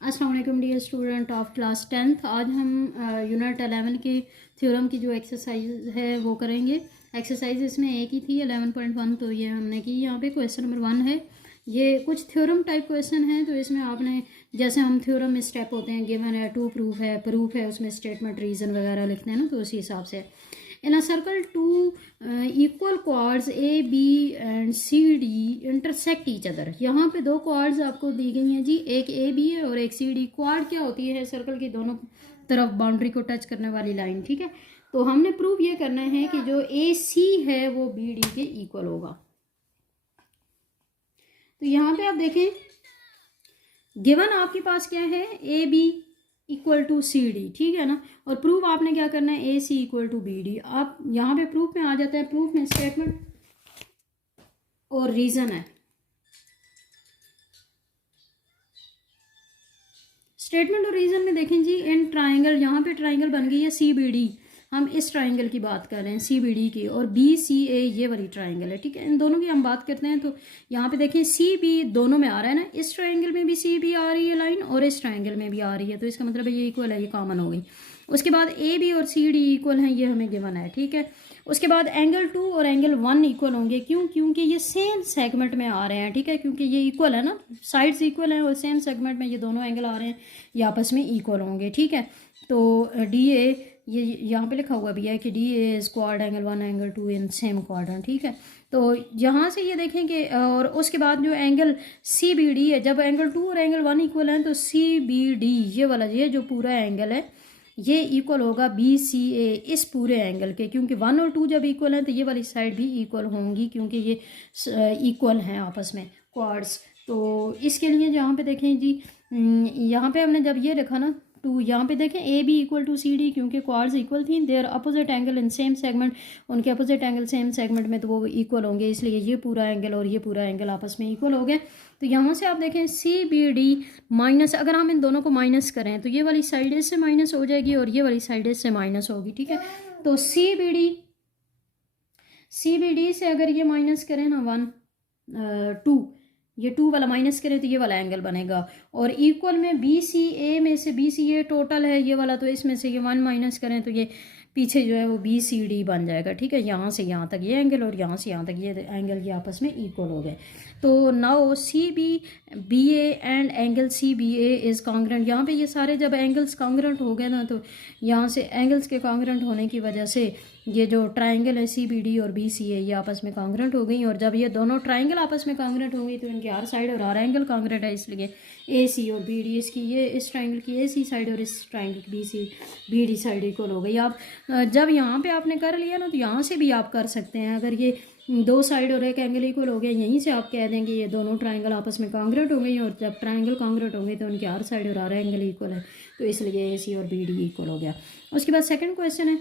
अस्सलाम वालेकुम dear student of class 10th। आज हम यूनिट 11 की थ्योरम की जो एक्सरसाइज है वो करेंगे। एक्सरसाइज इसमें एक ही थी 11.1, तो ये हमने की। यहाँ पे क्वेश्चन नंबर 1 है। ये कुछ थ्योरम टाइप क्वेश्चन है, तो इसमें आपने जैसे हम थ्योरम में स्टेप होते हैं, गिवन है, टू प्रूफ है, उसमें स्टेटमेंट रीज़न वगैरह लिखते हैं ना, तो उसी हिसाब से। In a circle two equal chords A B and C D intersect each other. यहाँ पे दो क्वाड्स आपको दी गई हैं जी, एक ए बी है और एक सी डी। क्वाड क्या होती है? सर्कल की दोनों तरफ बाउंड्री को टच करने वाली लाइन, ठीक है। तो हमने प्रूव ये करना है कि जो ए सी है वो बी डी के इक्वल होगा। तो यहाँ पे आप देखें, गिवन आपके पास क्या है, A B equal to C D, ठीक है ना। और प्रूफ आपने क्या करना है, A C equal to B D. आप यहाँ पे प्रूफ में आ जाता है। प्रूफ में स्टेटमेंट और रीजन है। स्टेटमेंट और रीजन में देखें जी, इन ट्राइंगल, यहाँ पे ट्राइंगल बन गई है सी बी डी। हम इस ट्राइंगल की बात कर रहे हैं, सी बी डी की, और बी सी ए ये वाली ट्राइंगल है, ठीक है। इन दोनों की हम बात करते हैं। तो यहाँ पे देखें सी बी दोनों में आ रहा है ना, इस ट्राइंगल में भी सी बी आ रही है लाइन और इस ट्राइंगल में भी आ रही है, तो इसका मतलब है ये इक्वल है, ये कॉमन हो गई। उसके बाद ए बी और सी डी इक्वल हैं, ये हमें गिवन है, ठीक है। उसके बाद एंगल 2 और एंगल 1 इक्वल होंगे। क्यों? क्योंकि ये सेम सेगमेंट में आ रहे हैं, ठीक है। क्योंकि ये इक्वल है ना, साइड्स इक्वल हैं और सेम सेगमेंट में ये दोनों एंगल आ रहे हैं, ये आपस में इक्वल होंगे, ठीक है। तो डी ए, ये यहाँ पे लिखा हुआ भी है कि D A is quad angle 1 angle 2 in same quadrant, ठीक है। तो यहाँ से ये देखेंगे। और उसके बाद जो एंगल सी बी डी है, जब एंगल 2 और एंगल 1 इक्वल हैं तो सी बी डी ये वाला, ये जो पूरा एंगल है ये इक्वल होगा बी सी ए इस पूरे एंगल के। क्योंकि 1 और 2 जब इक्वल हैं तो ये वाली साइड भी इक्वल होंगी, क्योंकि ये इक्वल हैं आपस में क्वाड्स। तो इसके लिए यहाँ पे देखें जी, यहाँ पे हमने जब ये रखा ना 2, यहाँ पे देखें A B equal to C D, क्योंकि क्वाड्स इक्वल थी, their opposite angle in same segment, उनके अपोजिट एंगल सेम सेगमेंट में, तो वो इक्वल होंगे, इसलिए ये पूरा एंगल और ये पूरा एंगल आपस में इक्वल हो गए। तो यहाँ से आप देखें सी बी डी माइनस, अगर हम इन दोनों को माइनस करें तो ये वाली साइड इससे माइनस हो जाएगी और ये वाली साइड इससे माइनस होगी, ठीक है। तो सी बी डी से अगर ये माइनस करें ना 1 2, ये 2 वाला माइनस करें तो ये वाला एंगल बनेगा। और इक्वल में बी सी ए में से, बी सी ए टोटल है ये वाला, तो इसमें से ये 1 माइनस करें तो ये पीछे जो है वो बी सी डी बन जाएगा, ठीक है। यहाँ से यहाँ तक ये एंगल और यहाँ से यहाँ तक ये एंगल ये आपस में इक्वल हो गए। तो now C B A and angle C B A is congruent. यहाँ पे ये सारे जब एंगल्स कॉन्ग्रेंट हो गए ना, तो यहाँ से एंगल्स के कॉन्ग्रेंट होने की वजह से ये जो ट्राइंगल है सी बी डी और बी सी ए ये आपस में कॉन्ग्रेंट हो गई। और जब ये दोनों ट्राइंगल आपस में कॉन्ग्रेंट होंगी तो इनकी हर साइड और हर एंगल कॉन्ग्रेंट है, इसलिए ए सी और बी डी, इसकी ये इस ट्राइंगल की ए सी साइड और इस ट्राइंगल की बी डी साइड इक्वल हो गई। आप जब यहाँ पे आपने कर लिया ना, तो यहाँ से भी आप कर सकते हैं। अगर ये दो साइड और एक एंगल इक्वल हो गया, यहीं से आप कह देंगे ये दोनों ट्राइंगल आपस में कॉन्ग्रेंट हो गई। और जब ट्राइंगल कॉन्ग्रेंट होंगे तो उनके हर साइड और हर एंगल इक्वल है, तो इसलिए ए सी और बी डी इक्वल हो गया। उसके बाद सेकेंड क्वेश्चन है,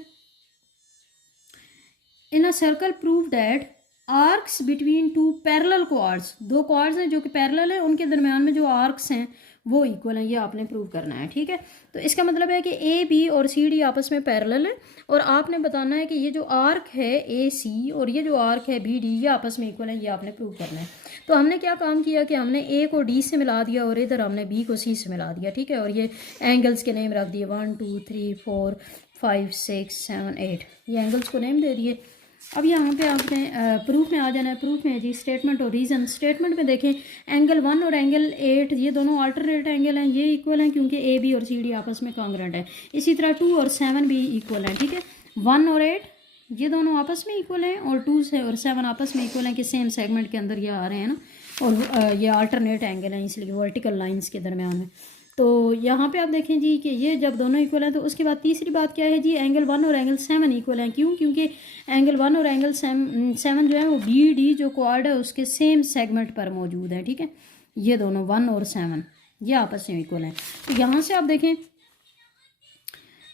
in a circle prove that arcs between two parallel chords, दो क्वाड्स हैं जो कि पैरेलल है, उनके दरमियान में जो आर्क्स हैं वो इक्वल हैं, ये आपने प्रूव करना है, ठीक है। तो इसका मतलब है कि ए बी और सी डी आपस में पैरेलल है, और आपने बताना है कि ये जो आर्क है ए सी और ये जो आर्क है बी डी ये आपस में इक्वल है, ये आपने प्रूव करना है। तो हमने क्या काम किया कि हमने ए को डी से मिला दिया और इधर हमने बी को सी से मिला दिया, ठीक है। और ये एंगल्स के नेम रख दिए 1 2 3 4 5 6 7 8, ये एंगल्स को नेम दे दिए। अब यहाँ पे आपने प्रूफ में आ जाना है। प्रूफ में है जी स्टेटमेंट और रीज़न। स्टेटमेंट में देखें, एंगल 1 और एंगल 8 ये दोनों अल्टरनेट एंगल हैं, ये इक्वल हैं क्योंकि ए बी और सी डी आपस में कॉन्ग्रेंट है। इसी तरह 2 और 7 भी इक्वल हैं, ठीक है। 1 और 8 ये दोनों आपस में इक्वल हैं, और 2 से और 7 आपस में इक्वल हैं कि सेम सेगमेंट के अंदर ये आ रहे हैं ना, और ये अल्टरनेट एंगल हैं, इसलिए वर्टिकल लाइन्स के दरमियान में। तो यहाँ पे आप देखें जी कि ये जब दोनों इक्वल हैं, तो उसके बाद तीसरी बात क्या है जी, एंगल 1 और एंगल 7 इक्वल हैं। क्यों? क्योंकि एंगल 1 और एंगल 7 जो है वो बी डी जो क्वाड है उसके सेम सेगमेंट पर मौजूद है, ठीक है। ये दोनों 1 और 7 ये आपस में इक्वल हैं। तो यहाँ से आप देखें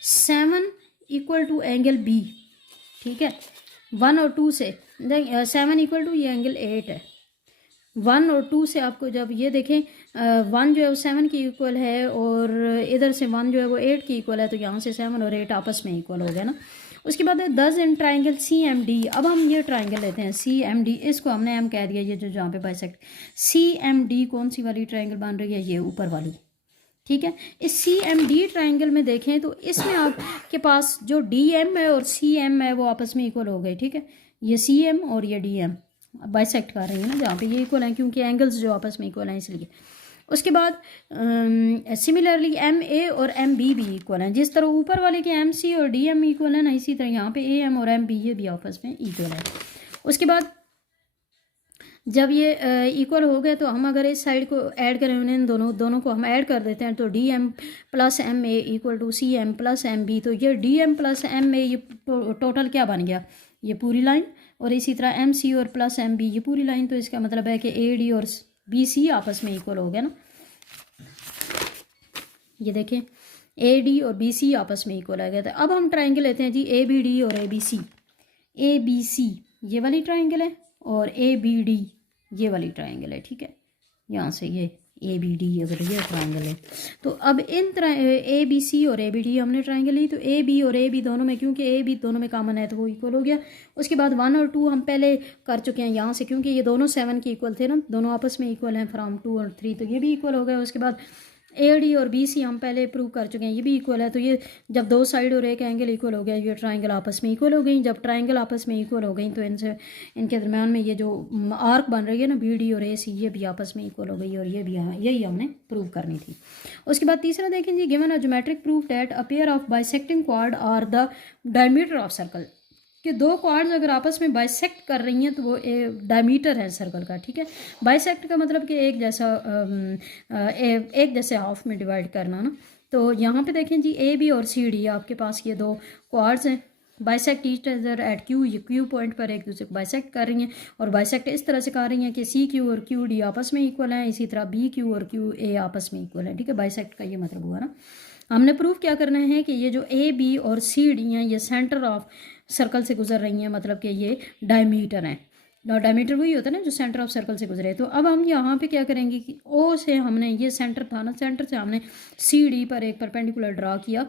7 इक्वल टू एंगल बी, ठीक है। 1 और 2 से 7 इक्वल टू ये एंगल 8 है। 1 और 2 से आपको जब ये देखें 1 जो है वो 7 की इक्वल है, और इधर से 1 जो है वो 8 की इक्वल है, तो यहाँ से 7 और 8 आपस में इक्वल हो गया ना। उसके बाद है 10 in triangle C M D. अब हम ये ट्राइंगल लेते हैं सी एम डी, इसको हमने एम कह दिया, ये जो जहाँ पे बाइसेक्ट सी एम डी कौन सी वाली ट्राइंगल बन रही है, ये ऊपर वाली, ठीक है। इस सी एम डी ट्राइंगल में देखें तो इसमें आपके पास जो डी एम है और सी एम है वो आपस में इक्वल हो गए, ठीक है। ये सी एम और ये डी एम बाइसेक्ट कर रही है ना जहाँ पे ये इक्वल हैं, क्योंकि एंगल्स जो आपस में इक्वल हैं इसलिए। उसके बाद सिमिलरली एम ए और एम बी भी इक्वल हैं। जिस तरह ऊपर वाले के एम सी और डी एम इक्वल है ना, इसी तरह यहाँ पे ए एम और एम बी ये भी आपस में इक्वल है। उसके बाद जब ये इक्वल हो गए तो हम अगर इस साइड को ऐड करें, उन्हें दोनों को हम ऐड कर देते हैं, तो D M plus M A equal to C M plus M B. तो ये D M plus M A ये टोटल क्या बन गया, ये पूरी लाइन। और इसी तरह एम सी और प्लस एम बी ये पूरी लाइन। तो इसका मतलब है कि ए डी और बी सी आपस में इक्वल हो गया ना। ये देखें ए डी और बी सी आपस में इक्वल आ गया था। अब हम ट्राइंगल लेते हैं जी ए बी डी और A B C. A B C ये वाली ट्राइंगल है और ए बी डी ये वाली ट्राइंगल है, ठीक है। यहाँ से ये ए बी डी अगर ये ट्राइंगल है तो अब इन ए बी सी और ए बी डी हमने ट्राइंगल ली, तो ए बी और ए बी दोनों में, क्योंकि ए बी दोनों में कॉमन है तो वो इक्वल हो गया। उसके बाद 1 और 2 हम पहले कर चुके हैं यहाँ से, क्योंकि ये दोनों 7 के इक्वल थे ना, दोनों आपस में इक्वल हैं फ्रॉम 2 और 3, तो ये भी इक्वल हो गया। उसके बाद ए डी और बी सी हम पहले प्रूव कर चुके हैं, ये भी इक्वल है। तो ये जब दो साइड और एक एंगल इक्वल हो गया, ये ट्राइंगल आपस में इक्वल हो गई। जब ट्राइंगल आपस में इक्वल हो गई तो इनके दरम्यान में ये जो आर्क बन रही है ना बी डी और ए सी, ये भी आपस में इक्वल हो गई और ये भी यही हमने प्रूव करनी थी। उसके बाद तीसरा देखें जी, given a geometric proof that a pair of bisecting क्वाड are the diameter of circle. कि दो क्वाड्स अगर आपस में बाइसेक्ट कर रही हैं तो वो डायमीटर है सर्कल का, ठीक है। बाइसेक्ट का मतलब कि एक जैसे हाफ में डिवाइड करना ना। तो यहाँ पे देखें जी ए बी और सी डी आपके पास ये दो क्वाड्स हैं, bisect each other at Q, ये क्यू पॉइंट पर एक दूसरे को बाइसेक्ट कर रही हैं। और बाइसेक्ट इस तरह से कर रही हैं कि सी क्यू और क्यू डी आपस में इक्वल हैं, इसी तरह बी क्यू और क्यू ए आपस में इक्वल है, ठीक है। बाइसेक्ट का ये मतलब हुआ ना। हमने प्रूफ क्या करना है कि ये जो ए बी और सी डी हैं ये सेंटर ऑफ सर्कल से गुजर रही हैं, मतलब कि ये डायमीटर हैं। डायमीटर वही होता है ना जो सेंटर ऑफ सर्कल से गुजरे। तो अब हम यहाँ पे क्या करेंगे कि ओ से हमने, ये सेंटर था ना, सेंटर से हमने सी डी पर एक परपेंडिकुलर ड्रा किया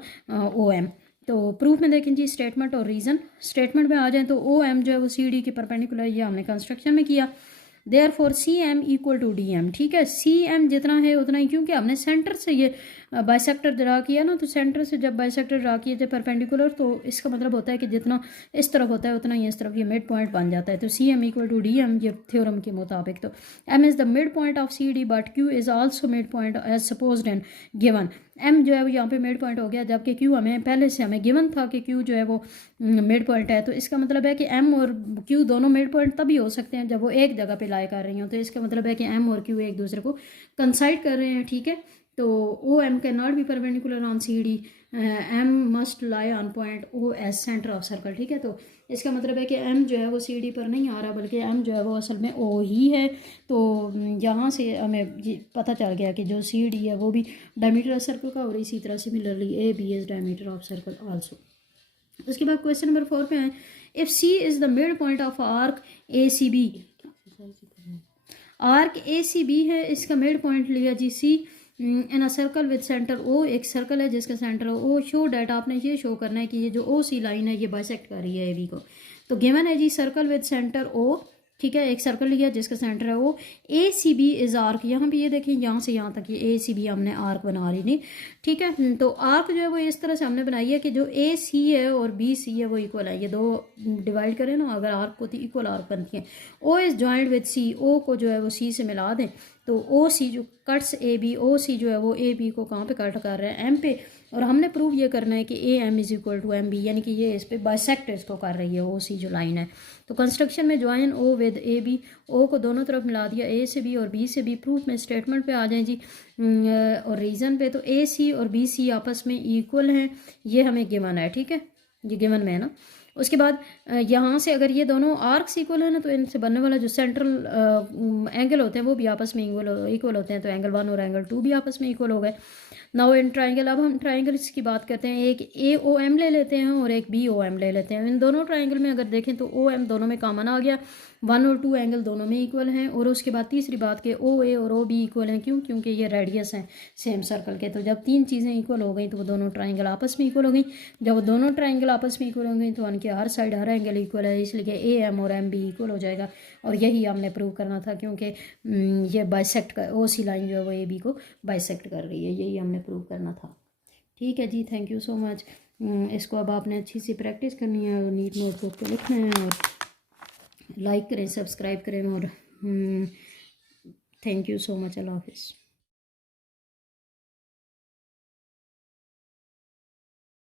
ओ एम। तो प्रूफ में देखें जी स्टेटमेंट और रीज़न। स्टेटमेंट में आ जाए तो ओ एम जो है वो सी डी के परपेंडिकुलर, ये हमने कंस्ट्रक्शन में किया। Therefore C M equal to D M, ठीक है। सी एम जितना है उतना ही, क्योंकि हमने सेंटर से ये बाइसेक्टर ड्रा किया ना, तो सेंटर से जब बाइसेक्टर ड्रा किया जब परपेंडिकुलर, तो इसका मतलब होता है कि जितना इस तरफ होता है उतना ही इस तरफ ये मिड पॉइंट बन जाता है। तो C M equal to D M ये थ्योरम के मुताबिक। तो M is the mid point of C D but Q is also midpoint as supposed and given. M जो है वो यहाँ पे मिड पॉइंट हो गया, जबकि क्यू हमें पहले से हमें गिवन था कि क्यू जो है वो मिड पॉइंट है। तो इसका मतलब है कि एम और क्यू दोनों मिड पॉइंट तभी हो सकते हैं जब वो एक जगह पे लाई कर रही हो। तो इसका मतलब है कि एम और क्यू एक दूसरे को कंसाइड कर रहे हैं, ठीक है। तो O M can not be perpendicular on C D, M must lie on point O as centre of circle, ठीक है। तो इसका मतलब है कि एम जो है वो सी डी पर नहीं आ रहा, बल्कि एम जो है वो असल में ओ ही है। तो यहाँ से हमें पता चल गया कि जो सी डी है वो भी डायमीटर ऑफ सर्कल का, और इसी तरह similarly A B is diameter of circle also. उसके बाद क्वेश्चन नंबर 4 पे आए, if C is the mid point of arc A C B. Arc A C B है, इसका मिड पॉइंट लिया जी C in a circle with centre O. एक circle है जिसका सेंटर ओ, शो डेट आपने ये शो करना है कि ये जो ओ सी लाइन है ये बाइसेक्ट कर रही है ए बी को। तो गिवन है जी सर्कल विद सेंटर ओ, ठीक है। एक सर्कल लिया जिसका सेंटर है ओ, ए सी बी इज आर्क। यहाँ पे ये देखें यहाँ से यहाँ तक ये ए सी बी हमने आर्क बना रही नहीं, ठीक है। तो आर्क जो है वो इस तरह से हमने बनाई है कि जो ए सी है और बी सी है वो इक्वल है। ये दो डिवाइड करें ना अगर आर्क को, तो इक्वल आर्क बनती है। O is joint with C, O को जो है वो सी से मिला दें तो ओ सी जो कट्स ए बी, ओ सी जो है वो ए बी को कहाँ पे कट कर रहा है, एम पे। और हमने प्रूव ये करना है कि A M is equal to M B, यानी कि ये इस पे बाइसेक्ट इसको कर रही है ओ सी जो लाइन है। तो कंस्ट्रक्शन में join O with A B, O को दोनों तरफ मिला दिया, ए से बी और बी से बी। प्रूफ में स्टेटमेंट पे आ जाए जी और रीज़न पे। तो ए सी और बी सी आपस में इक्वल हैं, ये हमें गिवन है, ठीक है। ये गिवन में है ना। उसके बाद यहाँ से अगर ये दोनों आर्क्स इक्वल है ना, तो इनसे बनने वाला जो सेंट्रल एंगल होते हैं वो भी आपस में इक्वल होते हैं। तो एंगल 1 और एंगल 2 भी आपस में इक्वल हो गए। नाउ इन ट्राइंगल, अब हम ट्राइंगल्स की बात करते हैं। एक ए ओ एम ले लेते हैं और एक बी ओ एम ले लेते हैं। इन दोनों ट्राइंगल में अगर देखें तो ओ एम दोनों में कॉमन आ गया, 1 और 2 एंगल दोनों में इक्वल हैं। और उसके बाद तीसरी बात कि ओ ए और ओ बी इक्वल हैं। क्यों? क्योंकि ये रेडियस हैं सेम सर्कल के। तो जब 3 चीज़ें इक्वल हो गई तो वो दोनों ट्राइंगल आपस में इक्वल हो गई। जब वो दोनों ट्राइंगल आपस में इक्वल हो गई तो उनके हर साइड हर एंगल इक्वल है, इसलिए ए एम और एम बी इक्वल हो जाएगा। और यही हमने प्रूव करना था, क्योंकि ये बाइसेक्ट कर, ओ सी लाइन जो है वो ए बी को बाइसेक्ट कर रही है। यही हमने प्रूव करना था। ठीक है जी, थैंक यू सो मच। इसको अब आपने अच्छी सी प्रैक्टिस करनी है और नीट नोटबुक पे लिखना है, और लाइक करें, सब्सक्राइब करें, और थैंक यू सो मच। अल्लाह हाफिज़।